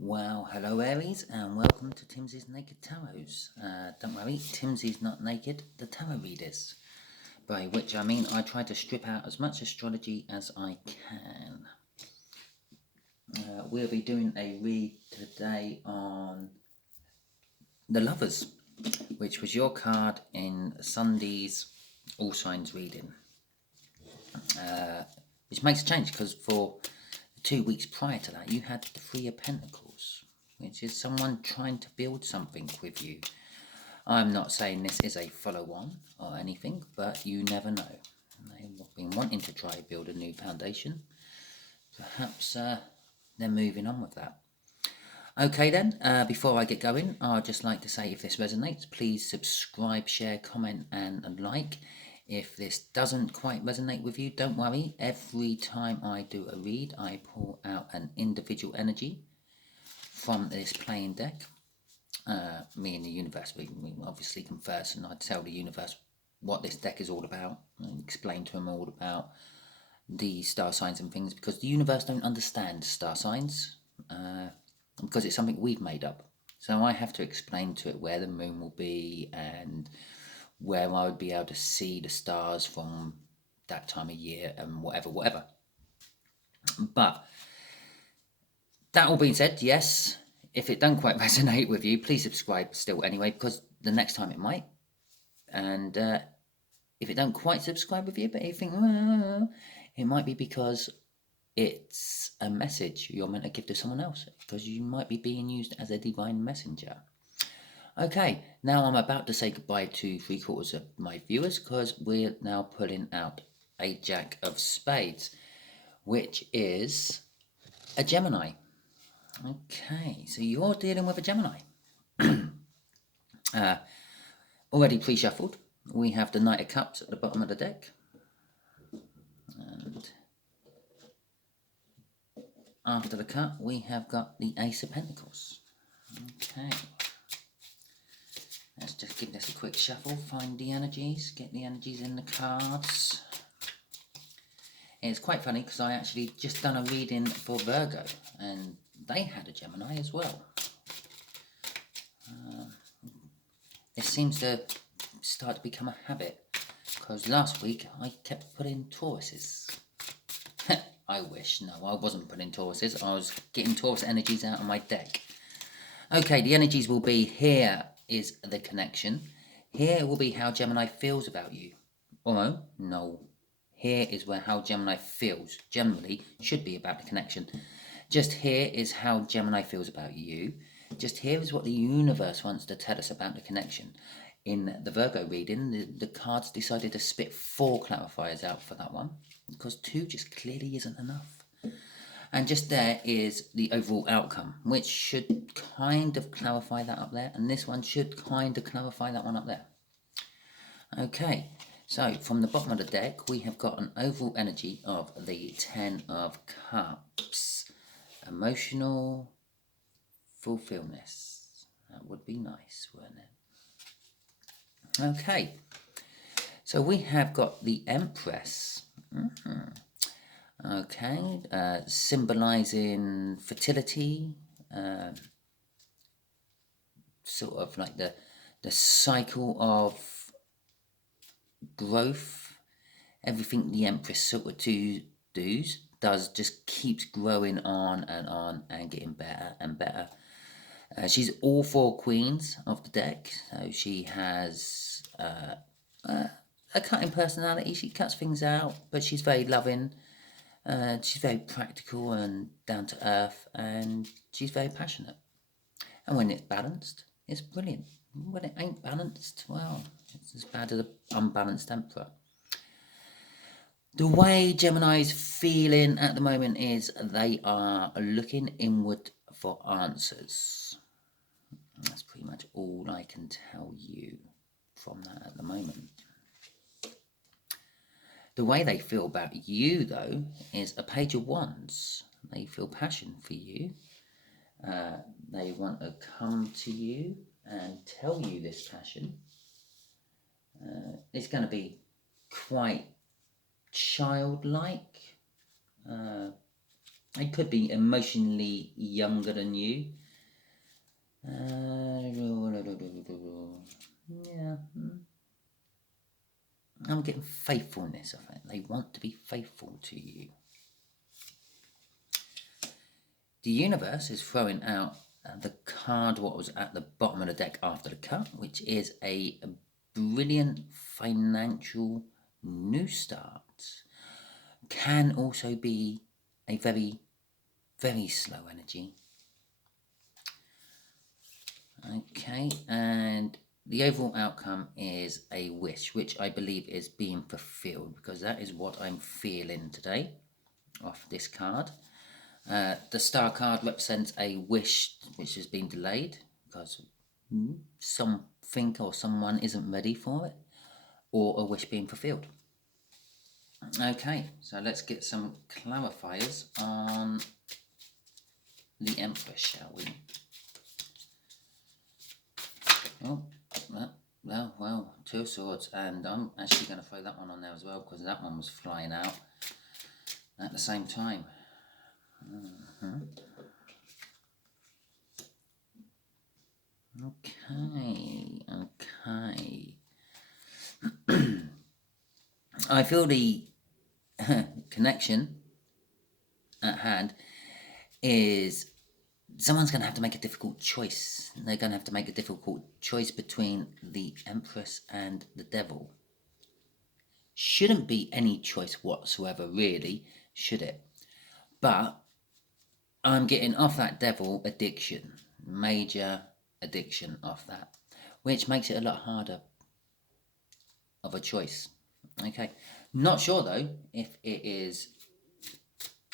Well, hello Aries, and welcome to Timsy's Naked Tarots. Don't worry, Timsy's not naked, the tarot readers. By which I mean I try to strip out as much astrology as I can. We'll be doing a read today on the Lovers, which was your card in Sunday's All Signs reading. Which makes a change because for 2 weeks prior to that you had the Three of Pentacles, which is someone trying to build something with you. I'm not saying this is a follow-on or anything, but you never know. They've been wanting to try build a new foundation. Perhaps they're moving on with that. Okay then, before I get going, I'd just like to say if this resonates, please subscribe, share, comment and like. If this doesn't quite resonate with you, don't worry. Every time I do a read, I pull out an individual energy from this playing deck. Me and the universe, we obviously converse, and I tell the universe what this deck is all about and explain to them all about the star signs and things, because the universe don't understand star signs, because it's something we've made up. So I have to explain to it where the moon will be and where I would be able to see the stars from that time of year and whatever. But that all being said, yes, if it don't quite resonate with you, please subscribe still anyway, because the next time it might. And if it don't quite subscribe with you, but you think, it might be because it's a message you're meant to give to someone else, because you might be being used as a divine messenger. Okay, now I'm about to say goodbye to 3/4 of my viewers, because we're now pulling out a Jack of Spades, which is a Gemini. Okay, so you're dealing with a Gemini. Already pre-shuffled, we have the Knight of Cups at the bottom of the deck. And after the cut, we have got the Ace of Pentacles. Okay. Let's just give this a quick shuffle, find the energies, get the energies in the cards. It's quite funny because I actually just done a reading for Virgo and they had a Gemini as well. It seems to start to become a habit, because last week I kept putting Tauruses. I wish. No, I wasn't putting Tauruses. I was getting Taurus energies out of my deck. Okay, the energies will be, here is the connection. Here will be how Gemini feels about you. Oh, no. Here is where how Gemini feels. Generally, should be about the connection. Just here is how Gemini feels about you. Just here is what the universe wants to tell us about the connection. In the Virgo reading, the cards decided to spit 4 clarifiers out for that one, because 2 just clearly isn't enough. And just there is the overall outcome, which should kind of clarify that up there, and this one should kind of clarify that one up there. Okay, so from the bottom of the deck, we have got an overall energy of the 10 of Cups. Emotional fulfillment. That would be nice, wouldn't it? Okay, so we have got the Empress. Okay, symbolizing fertility, sort of like the cycle of growth. Everything the Empress sort of does just keeps growing on and getting better and better. She's all 4 queens of the deck, so she has a cutting personality. She cuts things out, but she's very loving. She's very practical and down to earth, and she's very passionate. And when it's balanced, it's brilliant. When it ain't balanced, well, it's as bad as an unbalanced Emperor. The way Gemini's feeling at the moment is they are looking inward for answers. That's pretty much all I can tell you from that at the moment. The way they feel about you, though, is a Page of Wands. They feel passion for you. They want to come to you and tell you this passion. It's going to be quite childlike. They could be emotionally younger than you. Yeah. I'm getting faithfulness of it. They want to be faithful to you. The universe is throwing out the card what was at the bottom of the deck after the cut, which is a brilliant financial new start. Can also be a very, very slow energy. Okay, and the overall outcome is a wish, which I believe is being fulfilled, because that is what I'm feeling today off this card. The star card represents a wish which has been delayed because something or someone isn't ready for it, or a wish being fulfilled. Okay, so let's get some clarifiers on the Empress, shall we? Oh, well, Two of Swords, and I'm actually going to throw that one on there as well, because that one was flying out at the same time. Okay. I feel the connection at hand is someone's going to have to make a difficult choice. They're going to have to make a difficult choice between the Empress and the Devil. Shouldn't be any choice whatsoever, really, should it? But I'm getting off that Devil addiction, major addiction off that, which makes it a lot harder of a choice. Okay, not sure though if it is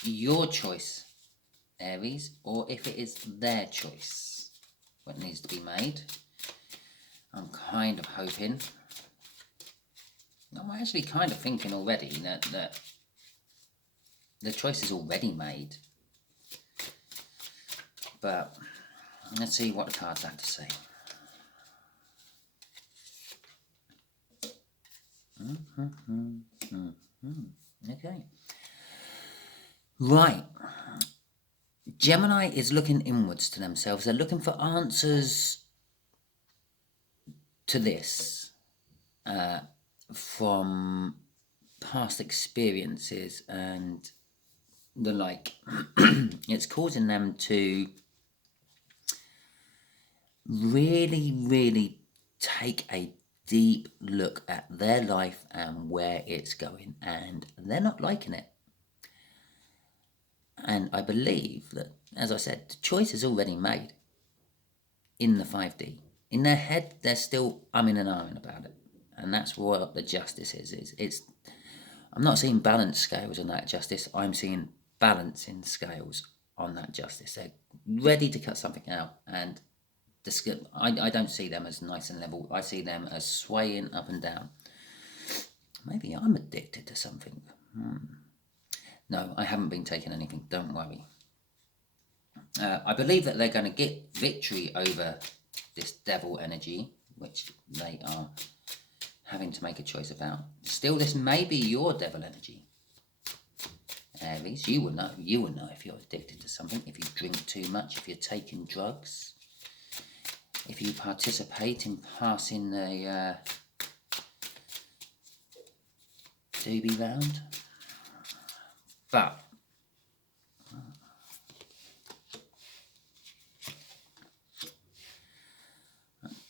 your choice, Aries, or if it is their choice what needs to be made. I'm kind of hoping, I'm actually kind of thinking already that the choice is already made. But let's see what the cards have to say. Okay. Right. Gemini is looking inwards to themselves. They're looking for answers to this from past experiences and the like. It's causing them to really take a deep look at their life and where it's going, and they're not liking it. And I believe that, as I said, the choice is already made in the 5D. In their head, they're still umming and ahhing about it. And that's what the justice is. I'm not seeing balance scales on that justice. I'm seeing balancing scales on that justice. They're ready to cut something out. And I don't see them as nice and level. I see them as swaying up and down. Maybe I'm addicted to something. No, I haven't been taking anything. Don't worry. I believe that they're going to get victory over this devil energy, which they are having to make a choice about. Still, this may be your devil energy. Aries, you will know. You will know if you're addicted to something, if you drink too much, if you're taking drugs, if you participate in passing the doobie round. But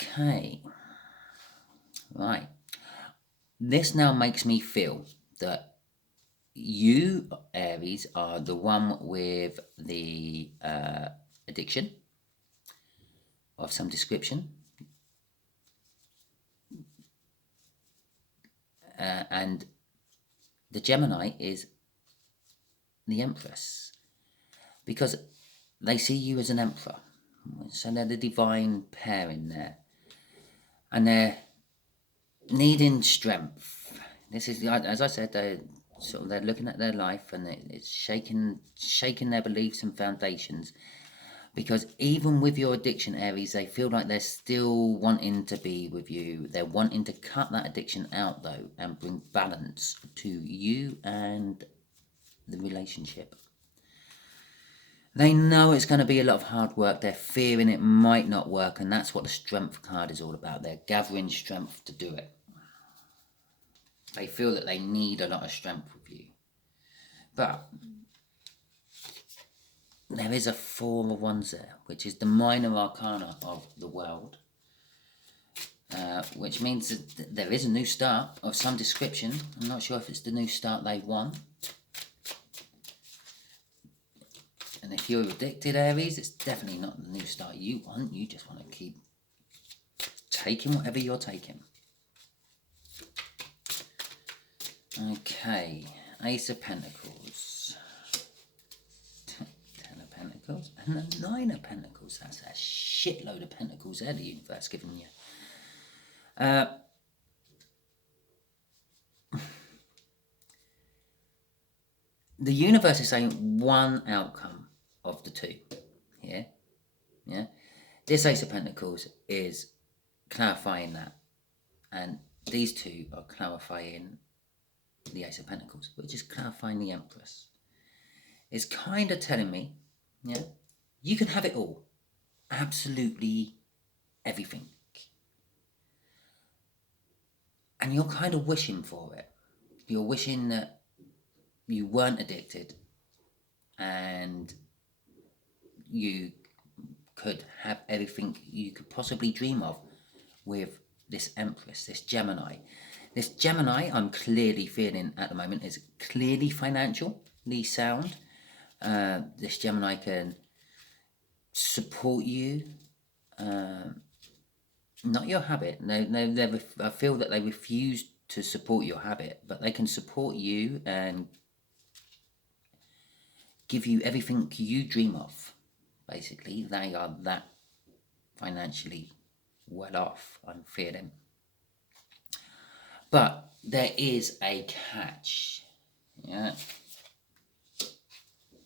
okay, right. This now makes me feel that you, Aries, are the one with the addiction of some description. And the Gemini is the Empress, because they see you as an emperor. So they're the divine pair in there. And they're needing strength. This is, as I said, they're looking at their life, and it's shaking their beliefs and foundations. Because even with your addiction, Aries, they feel like they're still wanting to be with you. They're wanting to cut that addiction out, though, and bring balance to you and the relationship. They know it's going to be a lot of hard work. They're fearing it might not work, and that's what the strength card is all about. They're gathering strength to do it. They feel that they need a lot of strength with you. But there is a Four of Wands there, which is the minor arcana of the world. Which means that there is a new start of some description. I'm not sure if it's the new start they want. And if you're addicted, Aries, it's definitely not the new start you want. You just want to keep taking whatever you're taking. Okay, Ace of Pentacles, Ten of Pentacles, and the Nine of Pentacles. That's a shitload of pentacles there the universe giving you. The universe is saying one outcome of the two here. Yeah, this Ace of Pentacles is clarifying that, and these two are clarifying the Ace of Pentacles, which is clarifying the Empress. It's kind of telling me, yeah, you can have it all, absolutely everything, and you're kind of wishing for it. You're wishing that you weren't addicted and you could have everything you could possibly dream of with this Empress, this Gemini. This Gemini, I'm clearly feeling at the moment, is clearly financially sound. This Gemini can support you, not your habit. I feel that they refuse to support your habit, but they can support you and give you everything you dream of. Basically, they are that financially well off, I'm feeling. But there is a catch. Yeah.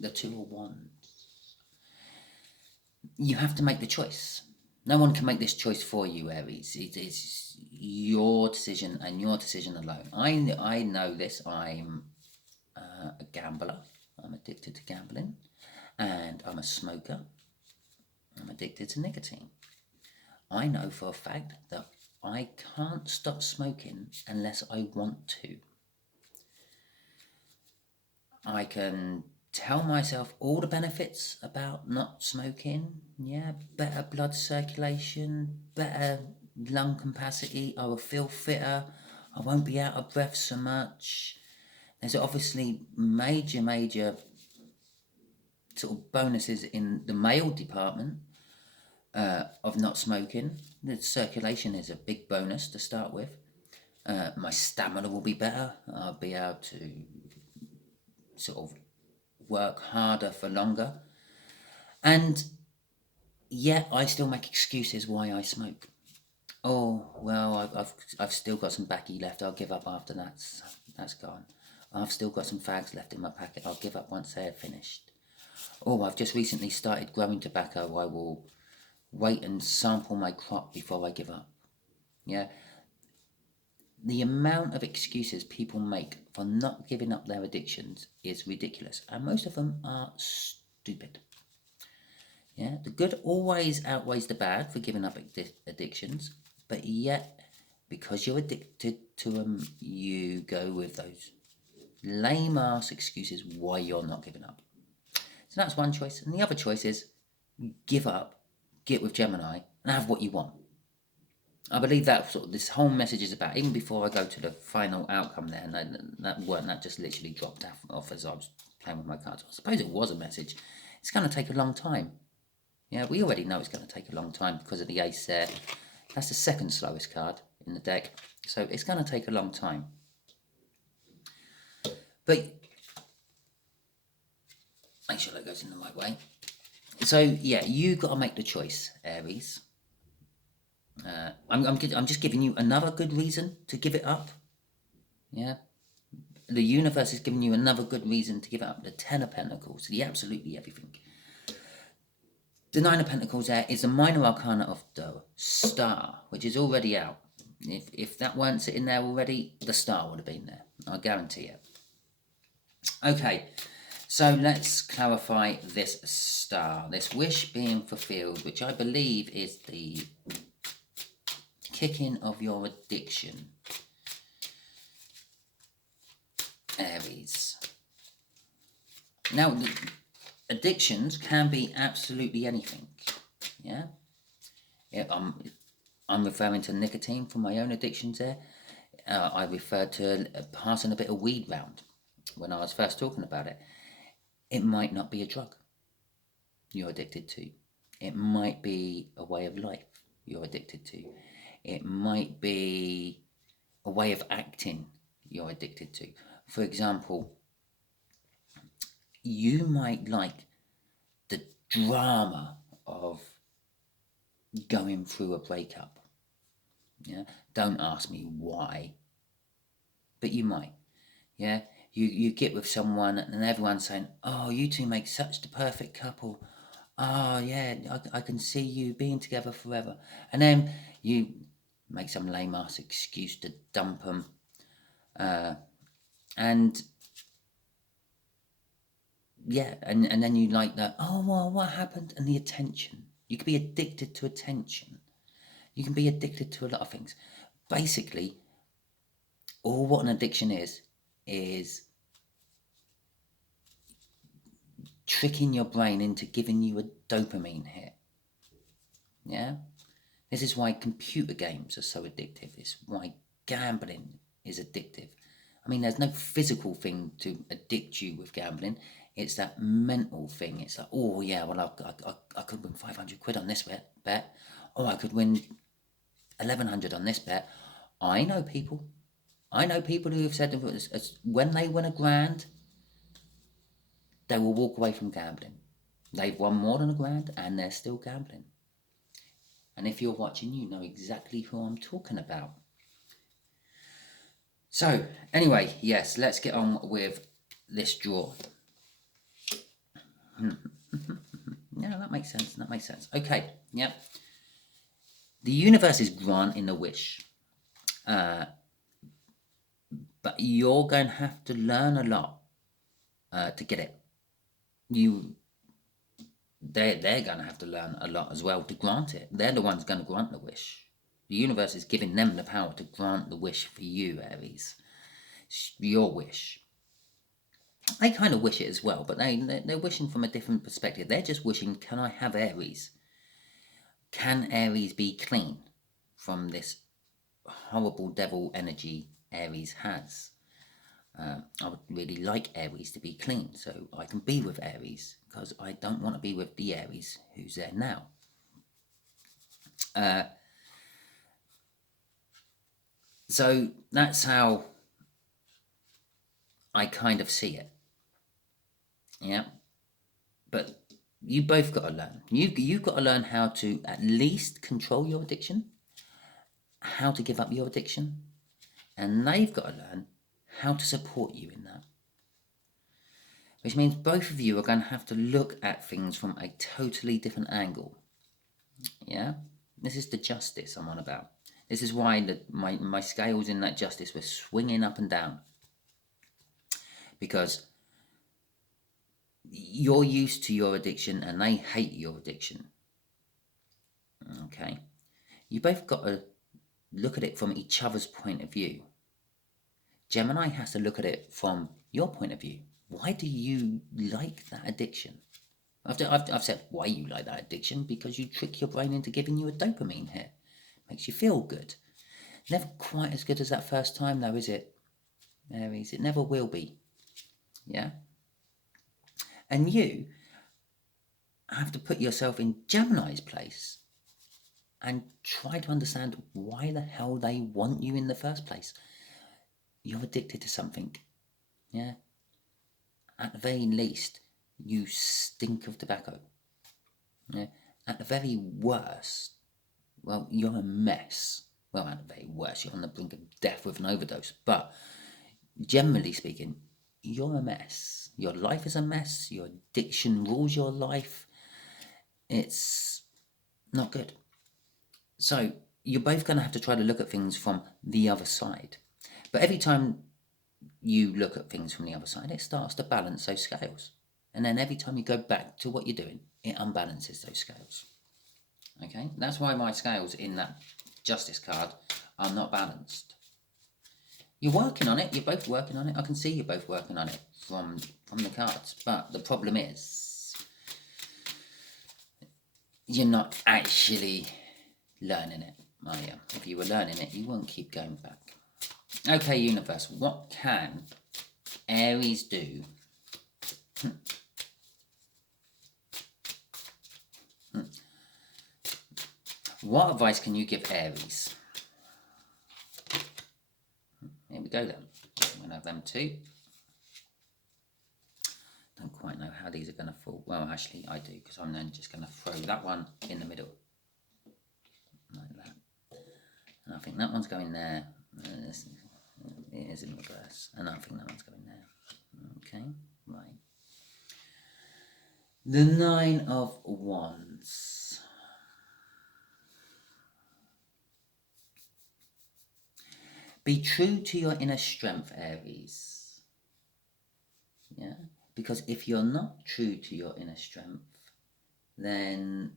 The Two of Wands. You have to make the choice. No one can make this choice for you, Aries. It is your decision and your decision alone. I know this. I'm a gambler. I'm addicted to gambling. And I'm a smoker. I'm addicted to nicotine. I know for a fact that I can't stop smoking unless I want to. I can tell myself all the benefits about not smoking. Yeah, better blood circulation, better lung capacity. I will feel fitter. I won't be out of breath so much. There's obviously major sort of bonuses in the male department of not smoking. The circulation is a big bonus to start with. My stamina will be better. I'll be able to sort of work harder for longer. And yet I still make excuses why I smoke. Oh, well, I've still got some backy left. I'll give up after that's gone. I've still got some fags left in my packet. I'll give up once they're finished. Oh, I've just recently started growing tobacco. I will wait and sample my crop before I give up. Yeah. The amount of excuses people make for not giving up their addictions is ridiculous. And most of them are stupid. Yeah. The good always outweighs the bad for giving up addictions. But yet, because you're addicted to them, you go with those lame-ass excuses why you're not giving up. So that's one choice. And the other choice is give up, get with Gemini, and have what you want. I believe that's what this whole message is about. Even before I go to the final outcome there, and that just literally dropped off as I was playing with my cards. I suppose it was a message. It's going to take a long time. Yeah, we already know it's going to take a long time because of the ace there. That's the second slowest card in the deck. So it's going to take a long time. But make sure that goes in the right way. So yeah, you got to make the choice, Aries. I'm just giving you another good reason to give it up. Yeah, the universe is giving you another good reason to give it up. The Ten of Pentacles, the absolutely everything. The Nine of Pentacles there is a minor arcana of the Star, which is already out. If that weren't sitting there already, the Star would have been there. I guarantee it. Okay, So let's clarify this star, this wish being fulfilled, which I believe is the kicking of your addiction, Aries. Now, addictions can be absolutely anything. Yeah, I'm referring to nicotine for my own addictions there. I referred to passing a bit of weed round when I was first talking about it. It might not be a drug you're addicted to. It might be a way of life you're addicted to. It might be a way of acting you're addicted to. For example, you might like the drama of going through a breakup. Yeah, don't ask me why, but you might. Yeah, you get with someone and everyone's saying, "Oh, you two make such the perfect couple. Oh yeah, I can see you being together forever." And then you make some lame ass excuse to dump them, and yeah, and then you like that. Oh well, what happened? And the attention. You could be addicted to attention. You can be addicted to a lot of things. Basically, all what an addiction is tricking your brain into giving you a dopamine hit. Yeah? This is why computer games are so addictive. It's why gambling is addictive. I mean, there's no physical thing to addict you with gambling. It's that mental thing. It's like, oh yeah, well I could win 500 quid on this bet. Oh, I could win 1100 on this bet. I know people who have said when they win a grand, they will walk away from gambling. They've won more than a grand and they're still gambling. And if you're watching, you know exactly who I'm talking about. So, anyway, yes, let's get on with this draw. Yeah, that makes sense. Okay, yeah. The universe is granting the wish. But you're going to have to learn a lot to get it. They're going to have to learn a lot as well to grant it. They're the ones going to grant the wish. The universe is giving them the power to grant the wish for you, Aries. It's your wish. They kind of wish it as well, but they're wishing from a different perspective. They're just wishing, can I have Aries? Can Aries be clean from this horrible devil energy Aries has? I would really like Aries to be clean so I can be with Aries, because I don't want to be with the Aries who's there now. So that's how I kind of see it. Yeah. But you both got to learn. You've got to learn how to at least control your addiction, how to give up your addiction, and they've got to learn how to support you in that. Which means both of you are going to have to look at things from a totally different angle. Yeah? This is the justice I'm on about. This is why my scales in that justice were swinging up and down. Because you're used to your addiction and they hate your addiction. Okay? You both got to look at it from each other's point of view. Gemini has to look at it from your point of view. Why do you like that addiction? I've said why you like that addiction, because you trick your brain into giving you a dopamine hit. Makes you feel good. Never quite as good as that first time though, is it, Aries? It never will be. Yeah? And you have to put yourself in Gemini's place and try to understand why the hell they want you in the first place. You're addicted to something. Yeah? At the very least, you stink of tobacco. Yeah? At the very worst, well, you're a mess. Well, at the very worst, you're on the brink of death with an overdose. But generally speaking, you're a mess. Your life is a mess. Your addiction rules your life. It's not good. So you're both going to have to try to look at things from the other side. But every time you look at things from the other side, it starts to balance those scales. and then every time you go back to what you're doing, it unbalances those scales. Okay, that's why my scales in that Justice card are not balanced. You're working on it. You're both working on it. I can see you're both working on it from the cards. But the problem is, you're not actually learning it, are you? If you were learning it, you won't keep going back. Okay, universe, what can Aries do What advice can you give Aries? Here we go then. I'm going to have them too. Don't quite know how these are going to fall. Well, actually, I do, because I'm then just going to throw that one in the middle. Like that. And I think that one's going there. It is in reverse. And I think that one's going there. Okay, right. The Nine of Wands. Be true to your inner strength, Aries. Yeah? Because if you're not true to your inner strength, then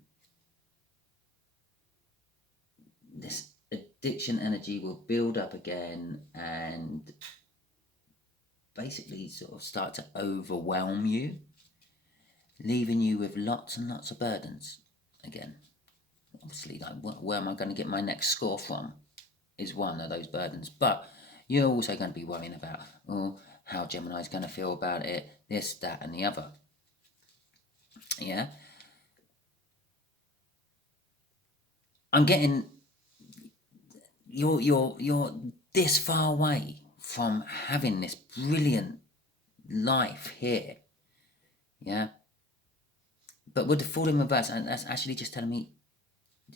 this addiction energy will build up again and basically sort of start to overwhelm you, leaving you with lots and lots of burdens again. Obviously, like, where am I going to get my next score from is one of those burdens. But you're also going to be worrying about, how Gemini's going to feel about it, this, that, and the other. Yeah? I'm getting... You're this far away from having this brilliant life here. Yeah? But with the Fool in reverse, and that's actually just telling me,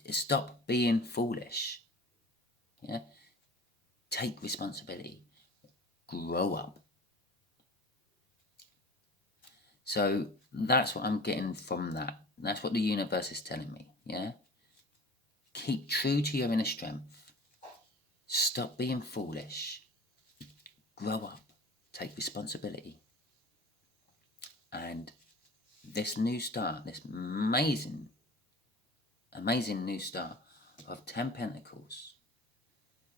stop being foolish. Yeah? Take responsibility. Grow up. So that's what I'm getting from that. That's what the universe is telling me. Yeah? Keep true to your inner strength. Stop being foolish. Grow up. Take responsibility. And this new star, this amazing new star of 10 Pentacles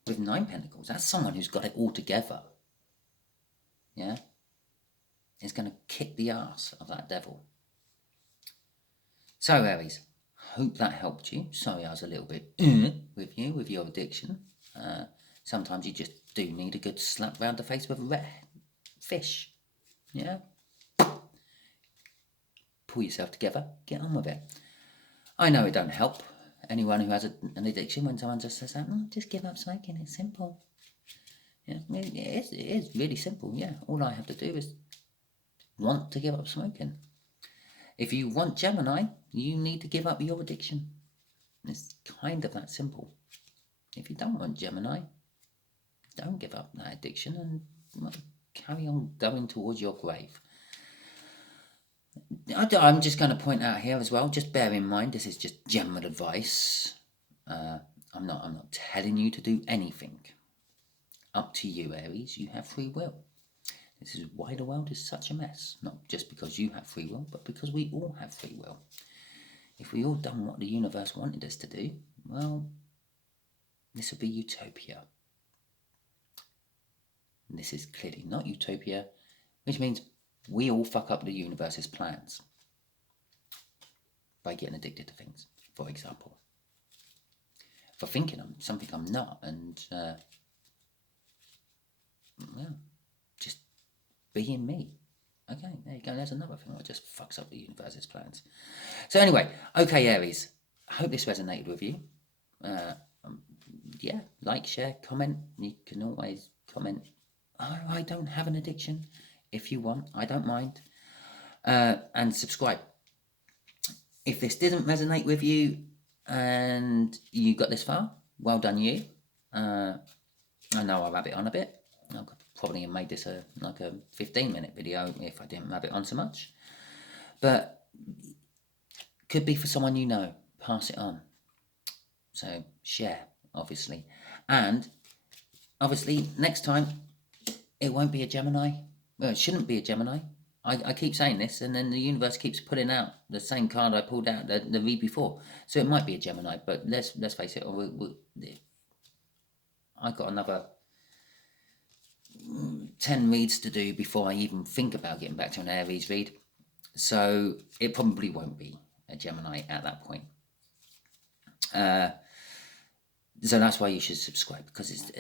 with 9 Pentacles, that's someone who's got it all together. Yeah? Is going to kick the ass of that devil. So, Aries, hope that helped you. Sorry I was a little bit with you, with your addiction. Sometimes you just do need a good slap round the face with a red fish. Yeah? Pull yourself together. Get on with it. I know it don't help anyone who has an addiction when someone just says, just give up smoking. It's simple. Yeah, it is really simple. Yeah, all I have to do is want to give up smoking. If you want Gemini, you need to give up your addiction. It's kind of that simple. If you don't want Gemini, don't give up that addiction and carry on going towards your grave. I'm just going to point out here as well, just bear in mind, this is just general advice. I'm not telling you to do anything. Up to you, Aries. You have free will. This is why the world is such a mess. Not just because you have free will, but because we all have free will. If we all done what the universe wanted us to do, well, this would be utopia. And this is clearly not utopia, which means we all fuck up the universe's plans by getting addicted to things, for example. For thinking I'm something I'm not, and just being me. Okay, there you go. There's another thing that just fucks up the universe's plans. So anyway, okay, Aries. I hope this resonated with you. Yeah, like, share, comment. You can always comment, I don't have an addiction. If you want, I don't mind. And subscribe. If this didn't resonate with you and you got this far, well done you. I know I rabbit on a bit. I could probably have made this a 15-minute video if I didn't rabbit on so much. But could be for someone you know. Pass it on. So share, obviously. And obviously next time it won't be a Gemini. Well, it shouldn't be a Gemini. I keep saying this, and then the universe keeps putting out the same card I pulled out the read before. So it might be a Gemini, but let's face it. I got another 10 reads to do before I even think about getting back to an Aries read. So it probably won't be a Gemini at that point. So that's why you should subscribe, because it's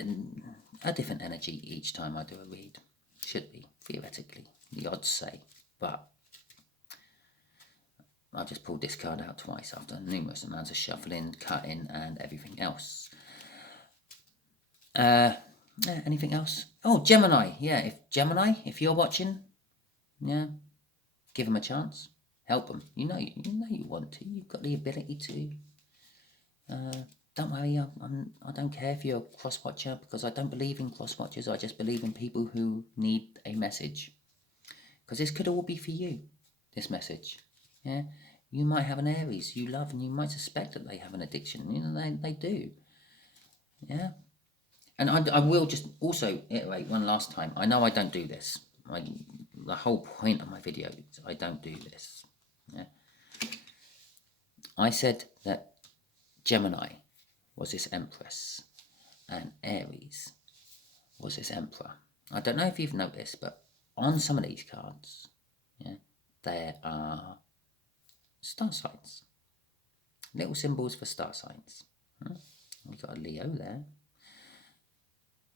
a different energy each time I do a read. Should be, theoretically, the odds say. But I just pulled this card out twice after numerous amounts of shuffling, cutting, and everything else. Anything else? Oh, Gemini. Yeah, if you're watching, yeah, give them a chance. Help them. You know you want to. You've got the ability to. Don't worry, I don't care if you're a cross-watcher, because I don't believe in cross-watchers. I just believe in people who need a message. Because this could all be for you, this message. Yeah, you might have an Aries you love, and you might suspect that they have an addiction. You know, they do. Yeah. And I will just also iterate one last time. I know I don't do this. The whole point of my video is I don't do this. Yeah. I said that Gemini was this Empress and Aries was this Emperor. I don't know if you've noticed, but on some of these cards, yeah, there are star signs. Little symbols for star signs. We've got a Leo there.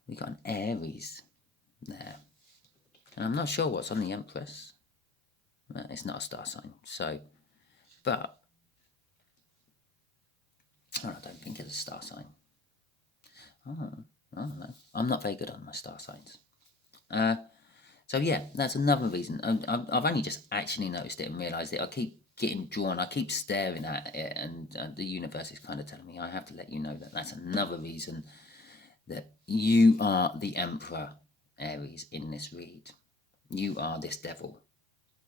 We've got an Aries there. And I'm not sure what's on the Empress. It's not a star sign. So, but I don't think it's a star sign. I don't know. I'm not very good on my star signs. So yeah, that's another reason. I've only just actually noticed it and realised it. I keep getting drawn. I keep staring at it, and the universe is kind of telling me I have to let you know that that's another reason that you are the Emperor, Aries, in this read. You are this devil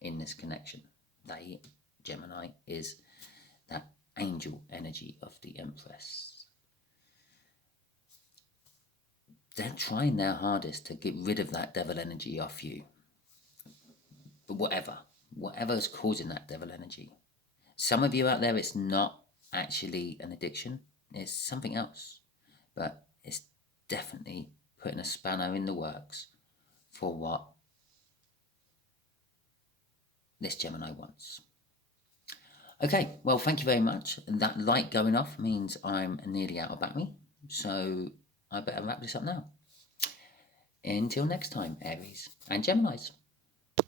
in this connection. They, Gemini, is that angel energy of the Empress. They're trying their hardest to get rid of that devil energy off you. But whatever is causing that devil energy. Some of you out there, it's not actually an addiction. It's something else. But it's definitely putting a spanner in the works for what this Gemini wants. Okay, well, thank you very much. That light going off means I'm nearly out of battery, so I better wrap this up now. Until next time, Aries and Geminis.